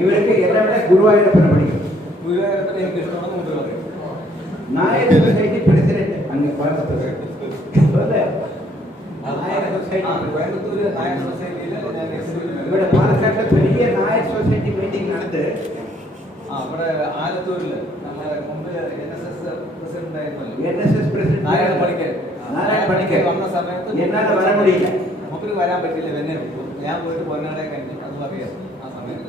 ഇവർക്ക് എല്ലാവരുടെ ഗുരുവായൂരപ്പനെ പഠിക്കും. ഗുരുവായൂരപ്പനെ എനിക്ക് ഇഷ്ടമാണ് മുമ്പ് പറയും. നായർ സൊസൈറ്റി പ്രസിഡന്റ് അങ്ങ് കോയമ്പത്തൂർ. കോയമ്പത്തൂർ നായർ സൊസൈറ്റിയിൽ ഇവിടെ പാലക്കാട്ടെ വലിയ നായർ സൊസൈറ്റി മീറ്റിംഗ് നടത്ത് അവിടെ ആലത്തൂരിൽ നമ്മുടെ മുമ്പ് NSS പ്രസിഡന്റ് ആയിരുന്നല്ലോ. NSS പ്രസിഡന്റ് നാരായണ പണിക്കർ വന്ന സമയത്ത് എന്നാലും വരാൻ കഴിയില്ല. നമുക്ക് വരാൻ പറ്റില്ല. എന്നെ ഞാൻ പോയിട്ട് പൊന്നാടെ കഴിഞ്ഞു. അതും അറിയാം ആ സമയത്ത്.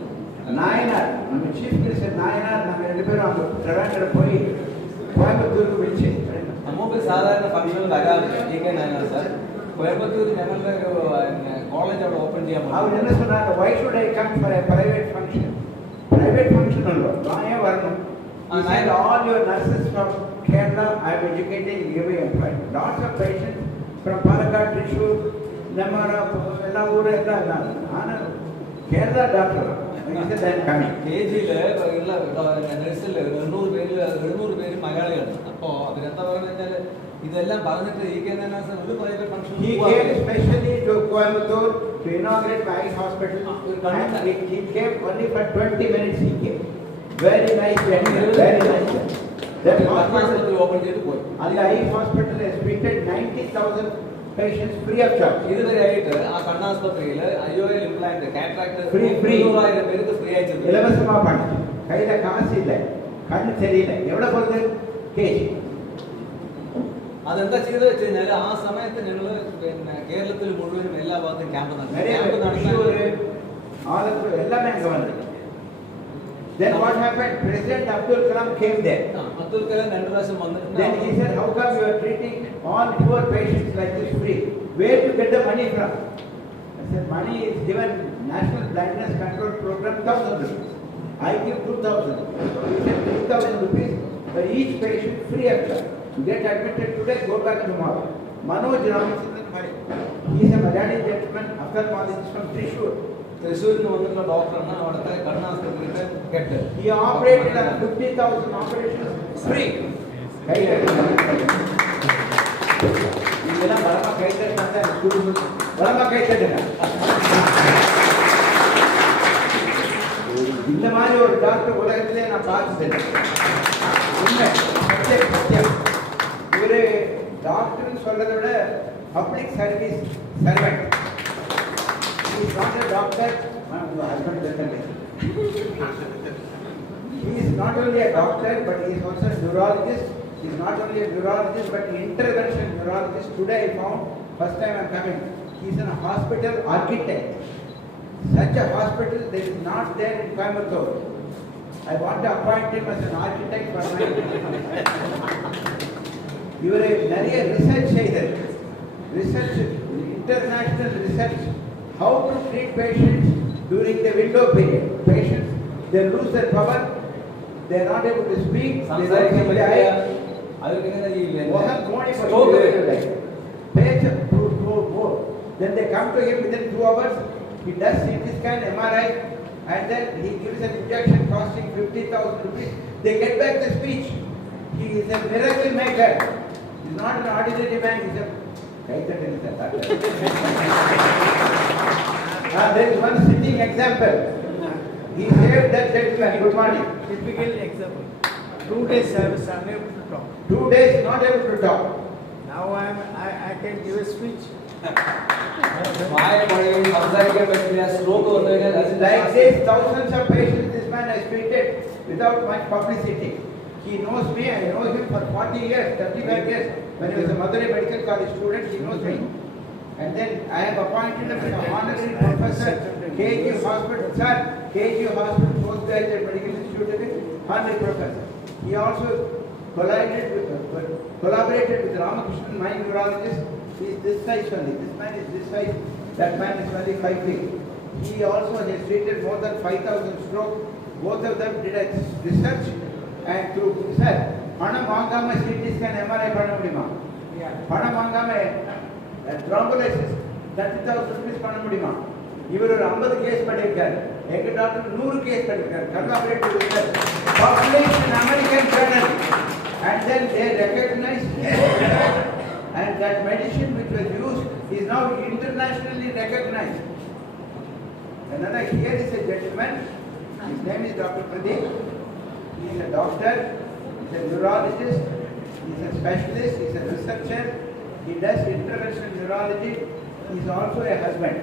നായനാർ நம்ம ചീഫ് മിനിസ്റ്റർ നായനാർ നമ്മൾ രണ്ടുപേരും അങ്ങ് ട്രിവാൻഡ്രം പോയി കോയമ്പത്തൂർക്ക് വിളിച്ച് നമുക്ക് സാധാരണ ഫംഗ്ഷനിൽ വരാറില്ല. നായനാർ സാർ കോയമ്പത്തൂർ ഞങ്ങളുടെ ഒരു കോളേജ് അവിടെ ഓപ്പൺ ചെയ്യാൻ അവർ என்ன சொன்னாங்க, why should I come for a private function? Private function ഉണ്ടോ? ഞാൻ വരണം. He said all your nurses from Kerala I am educating, giving employment. Lots of patients from Palakkad, Thrissur, Nemara, എല്ലാ ഊരും എല്ലാം ആണ് കേരള ഡോക്ടർ. KG-യിൽ ഉള്ള നഴ്സിൽ 700 പേര് മലയാളികളാണ്. അപ്പോൾ അവരെന്താ പറയുന്നത് വെച്ചാൽ ഇതെല്ലാം പറഞ്ഞിട്ട് നായനാർ ഒരു private function He came specially to Coimbatore to inaugurate my hospital. He came only for 20 minutes. He came. Very nice, very nice. That hospital open ചെയ്തു പോയി. And the eye hospital has treated 90,000 patients free of charge. ഇതുവരെയായിട്ട് ആ കണ്ണാസ്പത്രിയിൽ IOL implant cataract free 300,000 പേർക്ക് ഫ്രീ ആയിട്ട് ഇലവസമാ പണി. കയ്യിലെ കാശില്ല, കണ്ണ് ശരിയില്ല. എവിടെ പോയത്? KG. അതെന്താ ചെയ്ത് വെച്ച് കഴിഞ്ഞാൽ ആ സമയത്ത് ഞങ്ങൾ പിന്നെ കേരളത്തിൽ മുഴുവനും എല്ലാ ഭാഗത്തും ക്യാമ്പ് നടത്തി. എല്ലാമേ അങ്ങ് വന്നു. Then what happened? President Abdul Kalam came there. Abdul Kalam 2 പ്രാവശ്യം വന്നിട്ടുണ്ട്. Then he said, how come you are treating all poor patients like this free? Where to get the money from? I said, money is given National Blindness Control Program 1,000 rupees. I give 2,000. He said 3,000 rupees for each patient free of charge. You get admitted today, go back tomorrow. Manoj Ramachandran Bhai, he is a Malayali gentleman, ophthalmologist from Thrissur. തൃശ്ശൂരിൽ വന്നിട്ടുള്ള ഡോക്ടറാണ് അവിടുത്തെ കണ്ണാസ്പത്രിയുടെ head. He operated on 50,000 operations free. இதெல்லாம் வரமா கைத்தட்டா தான் குடும்ப வரமா கைத்தட்டா. இந்த மாதிரி ஒரு டாக்டர் உலகத்திலே நான் பார்த்ததில்லை. உண்மை சத்தியம். இவரு டாக்டர்னு சொல்றதை விட public service servant. He is not a doctor. Husband doesn't. He is not only a doctor, but he is also a neurologist. He is not only a neurologist, but intervention neurologist. Today I found, first time I am coming, he is a hospital architect. Such a hospital that is not there in Coimbatore. I want to appoint him as an architect for my. இவரை நிறைய ரிசர்ச் செய்தார். Research, international research. How to treat patients during the window period. Patients, they lose their power, they are not able to speak, they don't see the eye. Then they come to him within 2 hours, he does CT scan, MRI, and then he gives an injection costing 50,000 rupees. They get back the speech. He is a miracle maker. He is not an ordinary man, he is a there is one sitting example. He saved that gentleman. Good morning. Typical example. 2 days I was unable to talk. 2 days not able to talk. Now I can give a speech. Like this, thousands of patients this man has treated without much publicity. He knows me. I know him for 40 years, 35 years. When he was a Madurai Medical College student, he knows me. And then I have appointed him as an honorary professor, KG Hospital, sir, KG Hospital, Postgraduate Medical Institute, honorary professor. He also collaborated with Ramakrishnan, my neurologist. He is this size only. This man is this size. That man is only 5 feet. He also has treated more than 5,000 strokes. Both of them did a research and through, sir, Panam Mangama CT scan MRI Panamudima. Panam Mangama thrombolysis 30,000 rupees Panamudima. இவர் ஒரு 50 கேஸ் பண்ணிருக்காரு. எங்க டாக்டர் 100 கேஸ் பண்ணிருக்காரு. collaborated with us. Published in American journal. And then they recognized and that medicine which was used is now internationally recognized. Another here is a gentleman. His name is Dr. Pradeep. He is a doctor. He is a neurologist. He is a specialist. He is a researcher. He does interventional neurology. He is also a husband.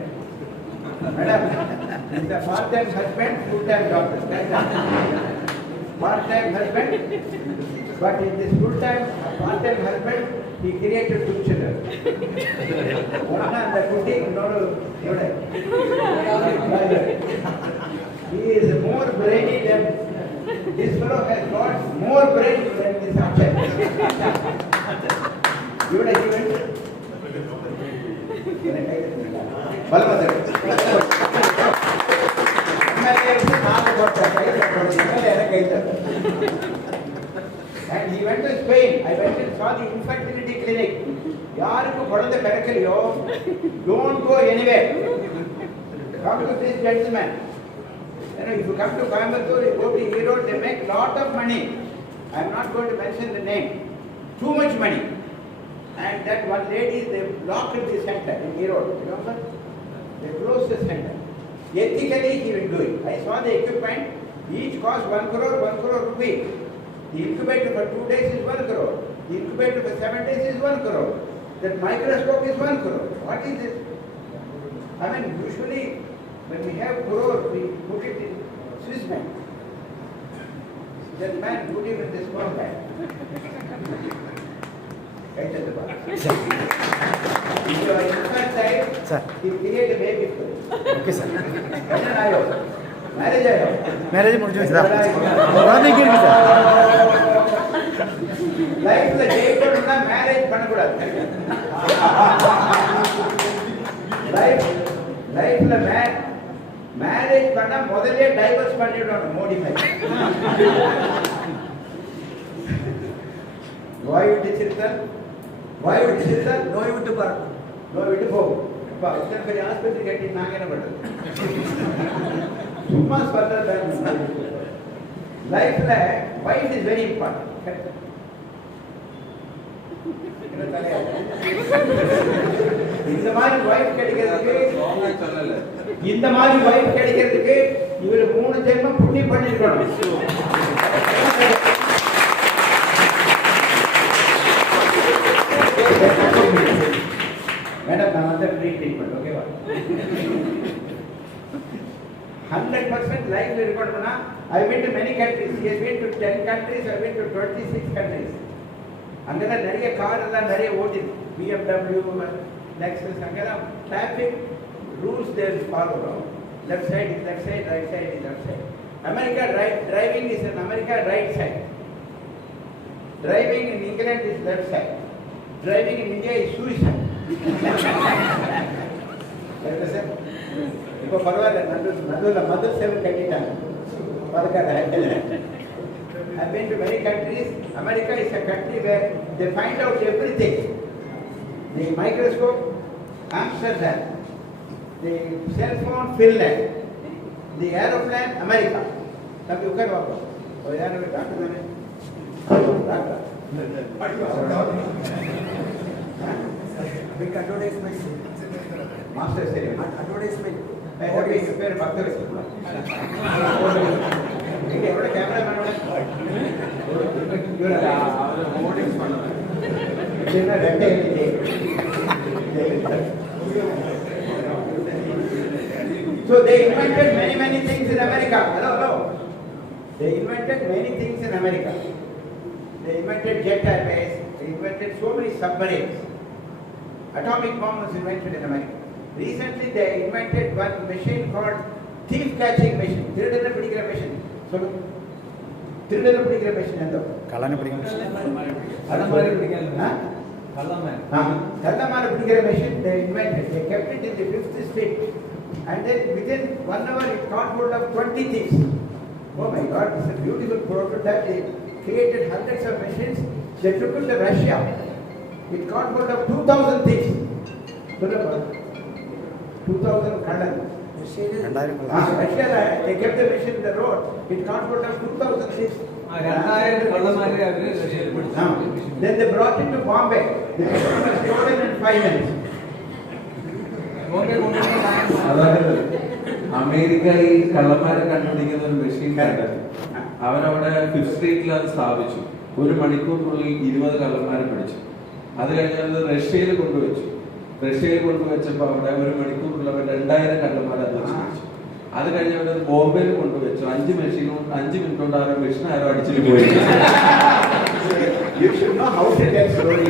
Madam, he is a part-time husband, full-time doctor. Part-time husband, but in this full-time, part-time husband, he created 2 children. One and the cooking, he is more brainy than this fellow has got more brain than this object. You would have given and he went to Spain. I went and saw the infertility clinic. யாருக்கு குழந்தை பிறக்கலையோ, don't go anywhere. Come to this gentleman. You know, if you come to Coimbatore, you go to Erode, they make lot of money. I am not going to mention the name. Too much money. And that one lady, they blocked the center in Erode. Remember? They closed the center. Ethically, he will do it. I saw the equipment. Each cost 1 crore rupee. The incubator for 2 days is 1 crore. The incubator for 7 days is 1 crore. That microscope is 1 crore. What is this? I mean, usually when we have crore, we put it in Swiss bank. That man put him in the small bank. If you are inside side, he create a baby for you. Okay, sir. Marriage ayo. Marriage முடிஞ்சு சார். வாங்க கேளுங்க சார். லைஃப்ல ஜெயிக்கணும்னா மேரேஜ் பண்ண கூடாது. லைஃப்ல மேரேஜ் பண்ணா முதல்லயே டைவர்ஸ் பண்ணிடணும் மோடிஃபை. நோய் விட்டு சிறுத்தல் நோய் விட்டு பறக்கும். நோய் விட்டு போகும். இப்போ இத்தனை பெரிய ஆஸ்பத்திரி கட்டி நாங்க என்ன பண்றது? சும்மா சொல்றது. லைஃப்ல வைஃப் இஸ் வெரி இம்பார்ட்டன்ட். இந்த மாதிரி வைஃப் கிடைக்கிறதுக்கு இவரு 3 ஜென்மம் புண்ணியம் பண்ணிருக்கணும். மேடம் நான் வந்து ட்ரீட்மெண்ட் ஓகேவா? 100% லைஃப்ல இருக்கணும்னா I went to many countries. He has been to 10 countries. I went to 26 countries. அங்கதான் நிறைய கார் எல்லாம் நிறைய ஓடிது. BMW, Lexus, அங்கதான் traffic rules there follow. Left side is left side, right side is left side. America driving is in America right side. Driving in England is left side. Driving in India is suicide. இப்போ பரவாயில்ல, நடுவில் மதர் சேவை கட்டிட்டாங்க. I've been to many countries. America is a country where they find out everything. The microscope, Amsterdam. The cell phone, Finland. The aeroplane, America. Now you can walk. Oh, yeah, no, doctor. Doctor. Big advertisement. Master Series. Advertisement. பேர் பக்தர் எவ்வளோ கேமராமேனோட ரெண்டே So they invented many things in America. Hello. They invented many things in America. They invented jet airways. They invented so many submarines. Atomic bomb was invented in America. Recently they invented one machine called thief catching machine. திருடனை பிடிக்கிற machine. சொல்லுங்க. திருடனை பிடிக்கிற machine எந்த? கள்ளனை பிடிக்கிற machine. கள்ளமாரி பிடிக்கல. கள்ளமாரி பிடிக்கிற machine they invented. They kept it in the 5th street. And then within 1 hour it caught hold of 20 thieves. Oh my God, it's a beautiful prototype. They created hundreds of machines. They took it to Russia. It caught hold of 2,000 thieves. 2,000 Kandan. Russia, they kept the machine in the road. It caught hold of 2,000 thieves. Then they brought it to Bombay. The machine was stolen in 5 minutes. America ഈ കള്ളന്മാരെ കണ്ടുപിടിക്കുന്ന ഒരു മെഷീൻ കണ്ടെത്തി. അവരവിടെ ഫിഫ്ത് സ്ട്രീറ്റിൽ അത് സ്ഥാപിച്ചു. 1 മണിക്കൂറിനുള്ളിൽ 20 കള്ളന്മാരെ പിടിച്ചു. അത് കഴിഞ്ഞത് റഷ്യയിൽ കൊണ്ടുവച്ചു. റഷ്യയിൽ കൊണ്ടുവച്ചപ്പോൾ അവിടെ 1 മണിക്കൂറിനുള്ളിൽ 2000 കള്ളന്മാരെ അത് വെച്ച് പിടിച്ചു. അത് കഴിഞ്ഞവർ ബോംബെയിൽ കൊണ്ടുവച്ചു. 5 മിനിറ്റ് കൊണ്ട് ആ മെഷീൻ ആരോ അടിച്ചിട്ട് പോയി. You should know how to tell story.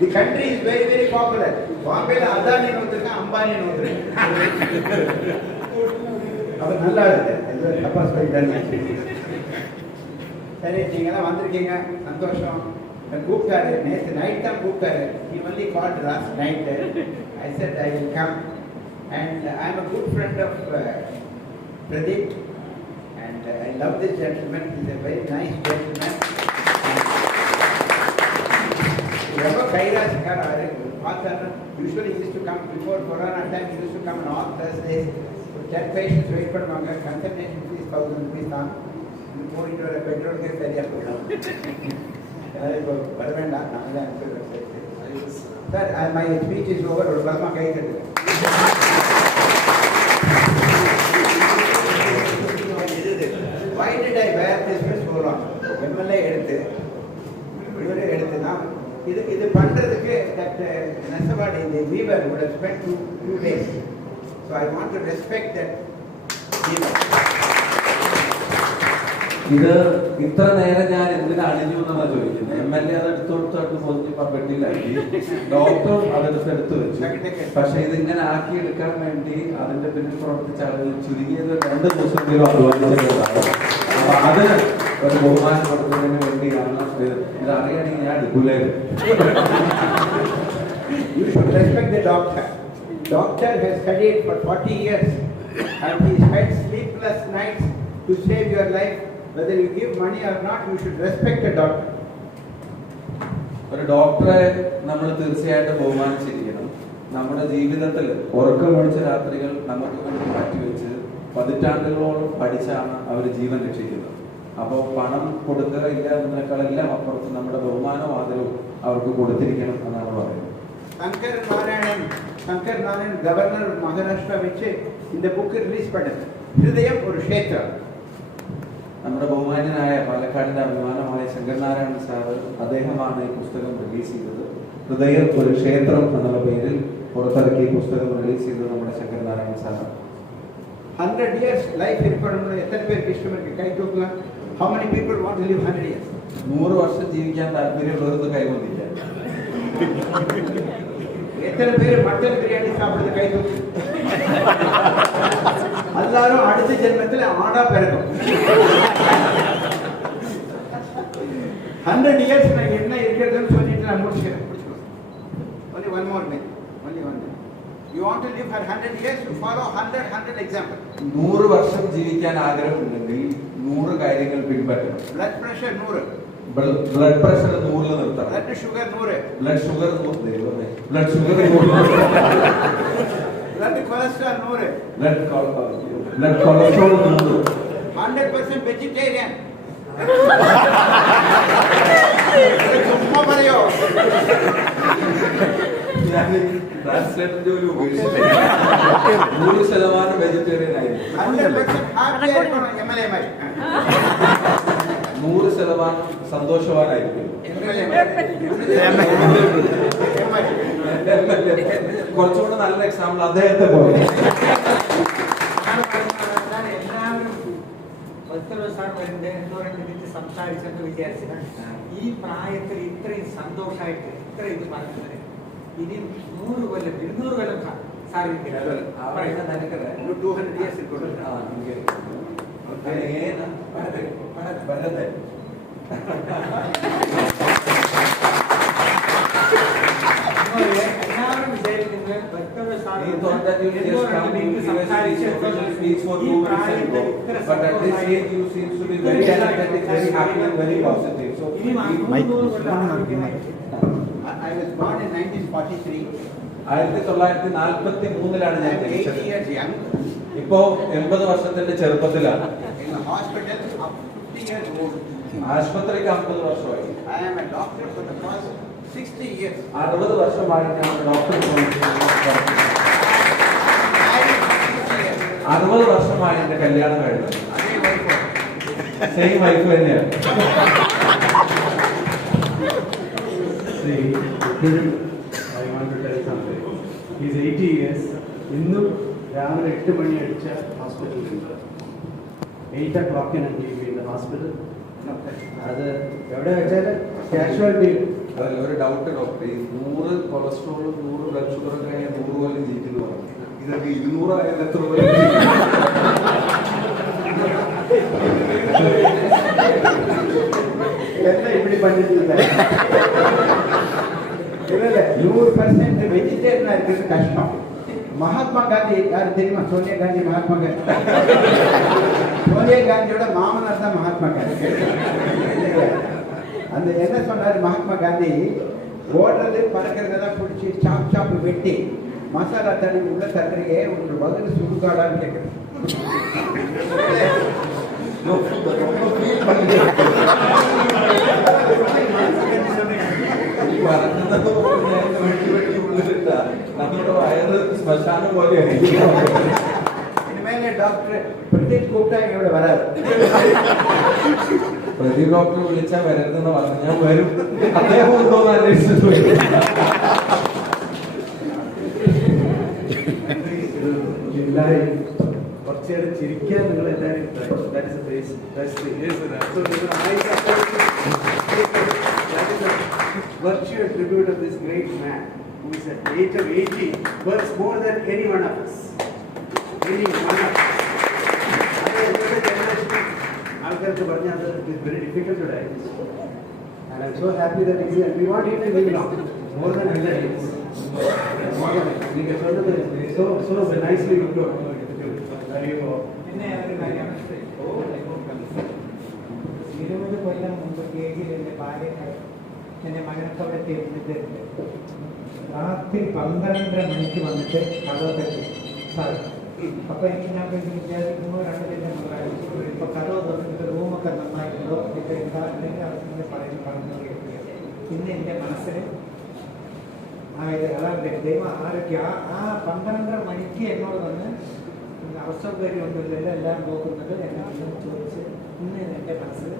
The country is very, very popular. Bombay la Adani nothirka, Ambani nothirka. அப்ப நல்லா இருக்கு. இது தப்பா சொல்லிட்டாங்க. சரி, நீங்க வந்திருக்கீங்க, சந்தோஷம். கூப்பிட்டாரு, நேற்று நைட் தான் கூப்பிட்டாரு. He only called last night. I said I will come. And I am a good friend of Pradeep. And I love this gentleman. He's a very nice gentleman. Usually he used to come before Corona time. He used to come on all Thursdays. 10 patients wait for longer. Consultation fees 1,000 rupees. You pour into a petrol gas area. Sir, my speech is over. Why did I wear this for so long? MLA எடுத்து இவரே எடுத்துனா இது பண்றதுக்கு that Nasavadi the weaver would have spent 2 days. So I want to respect that weaver. ഇത് ഇത്ര നേരം ഞാൻ എന്തിനാ അണിഞ്ഞു എന്നാണ് ചോദിക്കുന്നത്. MLA അത് എടുത്തോട്ട് പൊന്നി പെട്ടിയിലാക്കി, ഡോക്ടർ അതെടുത്ത് വെച്ചു. പക്ഷെ ഇതിങ്ങനെ ആക്കിയെടുക്കാൻ വേണ്ടി അതിന്റെ പിന്നിൽ പ്രവർത്തിച്ച ആളുകൾ ചുരുങ്ങിയത് 2 ദിവസമെങ്കിലും അധ്വാനിച്ചിട്ടുണ്ടാകും. അപ്പൊ അത് ഒരു ബഹുമാനം കൊടുക്കുന്നതിന് വേണ്ടിയാണ് ഇത് അറിയണമെങ്കിൽ ഞാൻ എടുക്കൂലായിരുന്നു. You should respect the doctor. Doctor has studied for 40 years and he spent sleepless nights to save your life. Whether you give money or not, you should respect a doctor. ഒരു ഡോക്ടറെ നമ്മൾ തീർച്ചയായിട്ടും ബഹുമാനിച്ചിരിക്കണം. നമ്മുടെ ജീവിതത്തിൽ ഉറക്കമൊഴിച്ച രാത്രികൾ നമുക്ക് വേണ്ടി മാറ്റിവെച്ച് പതിറ്റാണ്ടുകളോളം പഠിച്ചാണ് അവർ ജീവൻ രക്ഷിക്കുന്നത്. അപ്പോൾ പണം കൊടുക്കുക ഇല്ല എന്നതിനേക്കാളെല്ലാം അപ്പുറത്ത് നമ്മുടെ ബഹുമാനവും ആദരവും അവർക്ക് കൊടുത്തിരിക്കണം എന്നാണ് പറയുന്നത്. ശങ്കർ നാരായൺ ഗവർണർ മഹാരാഷ്ട്ര വെച്ച് இந்த ബുക്ക് റിലീസ് பண்ணது. ഹൃദയം ഒരു ക്ഷേത്രം. നമ്മുടെ ബഹുമാന്യനായ പാലക്കാടിന്റെ അഭിമാനമായ ശങ്കരനാരായണൻ സാറ് അദ്ദേഹമാണ് ഈ പുസ്തകം റിലീസ് ചെയ്തത്. ഹൃദയം ഒരു ക്ഷേത്രം എന്നുള്ള പേരിൽ പുറത്തിറക്കിയ പുസ്തകം റിലീസ് ചെയ്തത് നമ്മുടെ ശങ്കരനാരായണൻ സാറാണ്. 100 years life ഇരിക്കണമെന്ന് എത്ര പേർക്ക് ഇഷ്ടമെങ്കിൽ കൈ തൂക്കുക. How many people want to live 100 years? 100 വർഷം ജീവിക്കാൻ താല്പര്യമുള്ളവർക്ക് കൈവന്നില്ല. എത്ര പേര് മട്ടൻ ബിരിയാണി സാപ്പിടുന്ന കൈ തൂക്കി. எல்லாரும் அடுத்த ஜென்மத்தில் ஆடா பிறக்கும். 100 years நான் என்ன இருக்கிறதுன்னு சொல்லிட்டு நான் முடிச்சுக்கிறேன். Only one more minute. Only one minute. You want to live for 100 years? You follow 100 example. 100 വർഷം ജീവിക്കാൻ ആഗ്രഹമുണ്ടെങ്കിൽ 100 കാര്യങ്ങൾ പിൻപറ്റണം. Blood pressure 100. ബ്ലഡ് പ്രഷർ 100 നിർത്തണം. Blood sugar 100. Blood sugar 100. Blood sugar 100. Blood cholesterol 100. Blood cholesterol 100. 100% vegetarian. ചുമ്മാ പറയോ? ട്രാൻസ്ലേറ്റർ ജോലി ഉപയോഗിച്ചില്ല. 100% വെജിറ്റേറിയൻ ആയിരുന്നു. 100% happy ആയിരിക്കണം MLA മാര്. 100% സന്തോഷവാനായിരിക്കും. കുറച്ചുകൂടെ നല്ല എക്സാമ്പിൾ അദ്ദേഹത്തെ പോലെ. സംസാരിച്ചെന്ന് വിചാരിച്ചത് ഈ പ്രായത്തിൽ ഇത്രയും സന്തോഷമായിട്ട് ഇത്ര ഇത് പറയുന്നത് ഇനി 100 കൊല്ലം 200 കൊല്ലം സാധിക്കില്ല. 200 years ഇരിക്കും. എല്ലാവരും വിചാരിക്കുന്നത് I was born in 1943. 1943 ഞാൻ ജനിച്ചത്. 80 years young. ഇപ്പോ 80 വർഷത്തിന്റെ ചെറുപ്പത്തിലാണ്. In the hospital up 50 years old. ആശുപത്രിക്ക് 50 വർഷമായി. I am a doctor for the past 60 years. 60 വർഷമായിട്ടാണ് ഡോക്ടർ 60 വർഷമായി എന്റെ കല്യാണം കഴിഞ്ഞത്. സെയിം വൈഫ് തന്നെയാണ്. See, I want to tell something. He's 80 years. ഇന്നും രാവിലെ 8 മണി അടിച്ച ഹോസ്പിറ്റലിൽ 8 o'clock in the hospital. അത് എവിടെ വെച്ചാൽ കാഷ്വാലിറ്റി. അതിൽ ഒരു ഡൗട്ട് ഡോക്ടർ, ഈ 100 കൊളസ്ട്രോളും 100 ബ്ലഡ് ഷുഗറും കഴിഞ്ഞാൽ 100 കൊല്ലം ജീവിക്കുന്നു പറഞ്ഞു. ഇതൊക്കെ 200 ആയാലും എത്ര കൊല്ലം? எல்லாம் இப்படி பண்ணிட்டு இருக்காங்க. 100% வெஜிடேரியனா இருக்கிறது கஷ்டம். மகாத்மா காந்தி யாரு தெரியுமா? சோனியா காந்தி. மகாத்மா காந்தி, சோனியா காந்தியோட மாமனார் தான் மகாத்மா காந்தி. அந்த என்ன சொன்னாரு மகாத்மா காந்தி? ஓடுறது பறக்கிறதெல்லாம் பிடிச்சி சாப்பு வெட்டி மசாலா தண்ணி உள்ள தட்டுறீங்க, உங்க வகுறு சுடுகாடான்னு கேட்குறேன். നമ്മുടെ വയറ് ശ്മശാനം പോലെയാണ്. ഇനിമേലെ ഡോക്ടർ പ്രദീപ് കൂട്ടാ ഇവിടെ വരാറ്. പ്രദീപ് ഡോക്ടർ വിളിച്ചാൽ വരരുതെന്ന് പറഞ്ഞു. ഞാൻ വരും, അദ്ദേഹം ഉണ്ടോന്ന് അന്വേഷിച്ചിട്ട് വരും. എല്ലാവരും കുറച്ചേരം ചിരിക്കാൻ നിങ്ങൾ എല്ലാവരും virtual tribute of this great man who is at the age of 80 works more than any one of us. Any one of us. ആൾക്കാർക്ക് പറഞ്ഞാൽ it is very difficult to die. And I'm so happy that he's here. We want him to live long, more than 100 years. So nicely you go. പിന്നെ ഒരു കാര്യം, 20 കൊല്ലം മുമ്പ് കേജിൽ എൻ്റെ ഭാര്യ എൻ്റെ മകനത്തോടെ തീർന്നിട്ട് രാത്രി 12:30 മണിക്ക് വന്നിട്ട് കഥ പറ്റി സാർ. അപ്പോൾ എനിക്ക് ഞാൻ വിചാരിക്കുമ്പോൾ 2 ദിനം ഇപ്പോൾ കഥ തുറന്നിട്ട് റൂമൊക്കെ നന്നായിട്ടുണ്ടോ, ഇപ്പോൾ എന്താ ഉണ്ടെങ്കിൽ അത് പറഞ്ഞു കേൾക്കുക. പിന്നെ എൻ്റെ മനസ്സിൽ അതാണ് ദൈവം ആരൊക്കെ ആ 12:30 മണിക്ക് എന്നോട് വന്ന് അവസരമൊന്നുമില്ല, എല്ലാം നോക്കുന്നത് എന്നെ ചോദിച്ച് ഇന്ന് എൻ്റെ മനസ്സിൽ.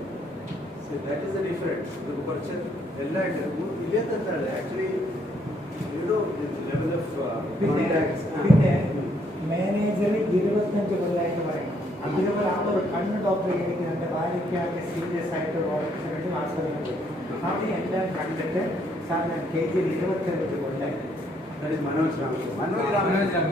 That is the difference. കുറച്ച് എല്ലാം ഇല്ലാത്തതാണ് ആക്ച്വലി ലെവൽ ഓഫ് പിന്നെ മാനേജർ 25 കൊല്ലമായിട്ട് പറയണം. അതുപോലെ ആ ഒരു കണ്ണ് ഡോക്ടർ എനിക്ക് എൻ്റെ ഭാര്യയ്ക്കാണ് സീരിയസ് ആയിട്ടുള്ള ഓപ്പറേഷൻ വേണ്ടി ആശ്രയം പോയി. അവിടെ എല്ലാം കണ്ടിട്ട് സാർ ഞാൻ KG-യിൽ 25 കൊല്ലമായി. മനോജ് രാമൻ. ഞാൻ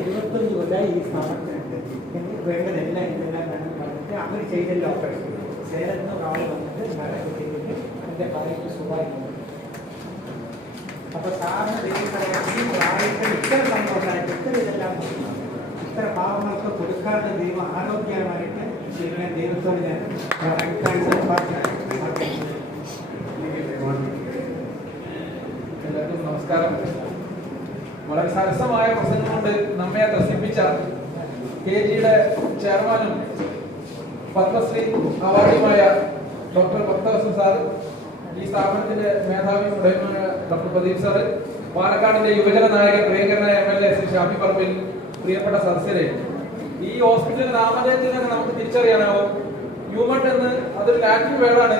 25 കൊല്ലമായി ഈ സ്ഥാപനത്തിനുണ്ട്. എനിക്ക് വേണ്ടതെല്ലാം ഇതെല്ലാം വേണം പറഞ്ഞിട്ട് അവർ ചെയ്തല്ലോ ഓപ്പറേഷൻ. സേലത്ത് ഒരാൾ വന്നിട്ട് മരണം ചെയ്തിട്ട് എൻ്റെ ഭാര്യയ്ക്ക് സുഖമായിരുന്നു. അപ്പോൾ സാറിന് ഈ പ്രായത്തിൽ ഇത്ര സന്തോഷമായിട്ട് ഇത്ര ഇതെല്ലാം ഇത്ര പാവങ്ങൾക്ക് കൊടുക്കാത്ത ദൈവം ആരോഗ്യമായിട്ട് ശരിക്കും ദൈവത്തോട് ഞാൻ എല്ലാവർക്കും നമസ്കാരം. വളരെ സരസമായ പ്രസംഗം കൊണ്ട് നമ്മെ ത്രസിപ്പിച്ച KG-യുടെ ചെയർമാനും പത്മശ്രീ അവാർഡിയുമായ ഡോക്ടർ പത്മശ്രീ സാർ, ഈ സ്ഥാപനത്തിന്റെ മേധാവി ഉടമയായ ഡോക്ടർ പ്രദീപ് സാറ്, പാലക്കാടിന്റെ യുവജന നായകൻ പ്രിയങ്കരനായ MLA ശ്രീ ഷാഫി പറമ്പിൽ, പ്രിയപ്പെട്ട സദസ്യരെ, ഈ ഹോസ്പിറ്റലിന്റെ നാമധേയത്തിൽ തന്നെ നമുക്ക് തിരിച്ചറിയാനാവും. ഹ്യൂമൺ എന്ന് അതൊരു ലാറ്റിൻ വേർഡാണ്.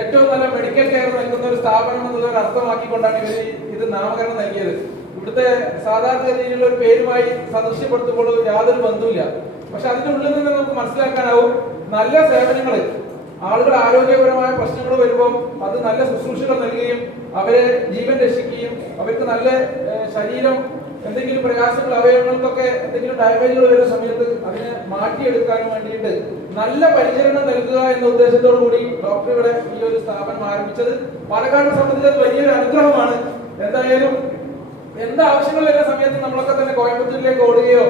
ഏറ്റവും നല്ല മെഡിക്കൽ കെയർ നൽകുന്ന ഒരു സ്ഥാപനം എന്നുള്ളൊരു അർത്ഥമാക്കിക്കൊണ്ടാണ് ഇവർ ഇത് നാമകരണം നൽകിയത്. ഇവിടുത്തെ സാധാരണഗതിയിലുള്ള ഒരു പേരുമായി സദൃശ്യപ്പെടുത്തുമ്പോൾ യാതൊരു ബന്ധവുമില്ല. പക്ഷെ അതിന്റെ ഉള്ളിൽ നിന്ന് നമുക്ക് മനസ്സിലാക്കാനാവും നല്ല സേവനങ്ങൾ, ആളുകൾ ആരോഗ്യപരമായ പ്രശ്നങ്ങൾ വരുമ്പോൾ അത് നല്ല ശുശ്രൂഷകൾ നൽകുകയും അവരെ ജീവൻ രക്ഷിക്കുകയും അവർക്ക് നല്ല ശരീരം എന്തെങ്കിലും പ്രയാസങ്ങൾ അവയവങ്ങൾക്കൊക്കെ എന്തെങ്കിലും ഡാമേജുകൾ വരുന്ന സമയത്ത് അതിനെ മാറ്റിയെടുക്കാനും വേണ്ടിയിട്ട് നല്ല പരിചരണം നൽകുക എന്ന ഉദ്ദേശത്തോടു കൂടി ഡോക്ടർ ഇവിടെ ഈ ഒരു സ്ഥാപനം ആരംഭിച്ചത് പാലക്കാടിനെ സംബന്ധിച്ചത് വലിയൊരു അനുഗ്രഹമാണ്. എന്തായാലും എന്താവശ്യങ്ങൾ വരുന്ന സമയത്ത് നമ്മളൊക്കെ തന്നെ കോയമ്പത്തൂരിലേക്ക് ഓടുകയോ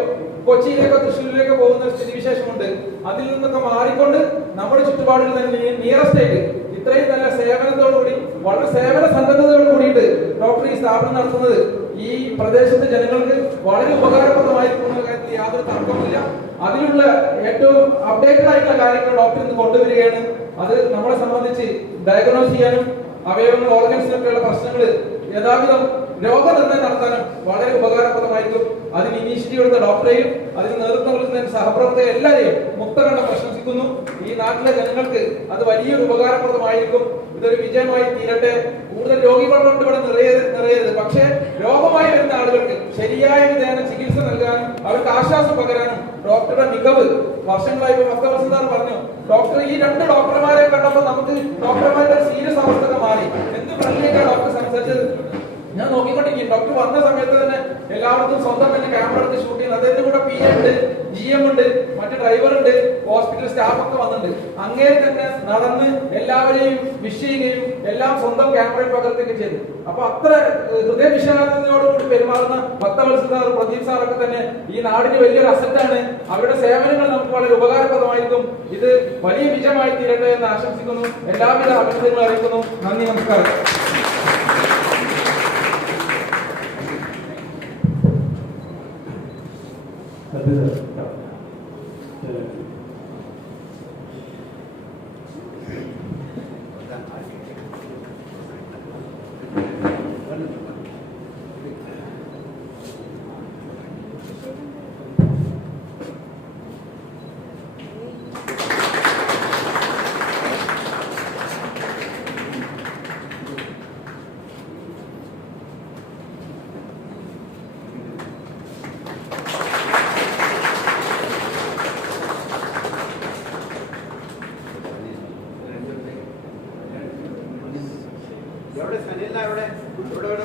കൊച്ചിയിലേക്കോ തൃശ്ശൂരിലേക്കോ പോകുന്ന സ്ഥിതിവിശേഷമുണ്ട്. അതിൽ നിന്നൊക്കെ മാറിക്കൊണ്ട് നമ്മുടെ ചുറ്റുപാടുകൾ തന്നെ നിയറസ്റ്റ് ആയിട്ട് ഇത്രയും നല്ല സേവനത്തോടുകൂടി വളരെ സേവന സന്നദ്ധതയോട് കൂടിയിട്ട് ഡോക്ടർ ഈ സ്ഥാപനം നടത്തുന്നത് ഈ പ്രദേശത്തെ ജനങ്ങൾക്ക് വളരെ ഉപകാരപ്രദമായിരിക്കുന്ന കാര്യത്തിൽ യാതൊരു തർക്കവുമില്ല. അതിലുള്ള ഏറ്റവും അപ്ഡേറ്റഡ് ആയിട്ടുള്ള കാര്യങ്ങൾ ഡോക്ടർ ഇന്ന് കൊണ്ടുവരികയാണ്. അത് നമ്മളെ സംബന്ധിച്ച് ഡയഗ്നോസ് ചെയ്യാനും അവയവങ്ങൾ ഓർഗൻസിലൊക്കെയുള്ള പ്രശ്നങ്ങൾ യഥാവിധം രോഗനിർണയം നടത്താനും വളരെ ഉപകാരപ്രദമായിരിക്കും. അതിന് ഇനീഷ്യേറ്റീവ് എടുത്ത ഡോക്ടറെയും അതിന് നേതൃത്വം കൊടുക്കുന്ന സഹപ്രവർത്തകരെ എല്ലാവരെയും മുക്തകണ്ഠം പ്രശംസിക്കുന്നു. ഈ നാട്ടിലെ ജനങ്ങൾക്ക് അത് വലിയൊരു ഉപകാരപ്രദമായിരിക്കും. ഇതൊരു വിജയമായി തീരട്ടെ. കൂടുതൽ രോഗികൾ കൊണ്ട് ഇവിടെ നിറയരുത്. പക്ഷേ രോഗമായി വരുന്ന ആളുകൾക്ക് ശരിയായ വിധേന ചികിത്സ നൽകാനും അവർക്ക് ആശ്വാസം പകരാനും ഡോക്ടറുടെ മികവ് വർഷങ്ങളായി ഭക്തവത്സദാർ പറഞ്ഞു. ഡോക്ടർ ഈ 2 ഡോക്ടർമാരെ കണ്ടപ്പോൾ നമുക്ക് ഡോക്ടർമാരുടെ സീരിയസ് അവസ്ഥ മാറി. എന്ത് ഫ്രണ്ട്ലിയൊക്കെയാണ് ഡോക്ടർ സംസാരിച്ചത്. ഞാൻ നോക്കിക്കൊണ്ടിരിക്കും. ഡോക്ടർ വന്ന സമയത്ത് തന്നെ എല്ലാവർക്കും സ്വന്തം തന്നെ ക്യാമറ എടുത്ത് ഷൂട്ട് ചെയ്യുന്നത്. അദ്ദേഹത്തിന്റെ കൂടെ PA ഉണ്ട്, GM ഉണ്ട്, മറ്റു ഡ്രൈവർ ഉണ്ട്, ഹോസ്പിറ്റൽ സ്റ്റാഫ് ഒക്കെ വന്നിട്ടുണ്ട്. അങ്ങേ തന്നെ നടന്ന് എല്ലാവരെയും വിഷ് ചെയ്യുകയും എല്ലാം സ്വന്തം ക്യാമറയിൽ പകർത്തുകയും ചെയ്തു. അപ്പൊ അത്ര ഹൃദയവിശാലതയോടുകൂടി പെരുമാറുന്ന ഭക്തവത്സദാർ പ്രദീപ് സാറൊക്കെ തന്നെ ഈ നാടിന് വലിയൊരു അസറ്റാണ്. അവരുടെ സേവനങ്ങൾ നമുക്ക് വളരെ ഉപകാരപ്രദമായിരിക്കും. ഇത് വലിയ വിജയമായി തീരട്ടെ എന്ന് ആശംസിക്കുന്നു. എല്ലാവിധ അഭിനന്ദനങ്ങളും അറിയിക്കുന്നു. നന്ദി, നമസ്കാരം. എവിടെ സനില എവിടെ ഇവിടെ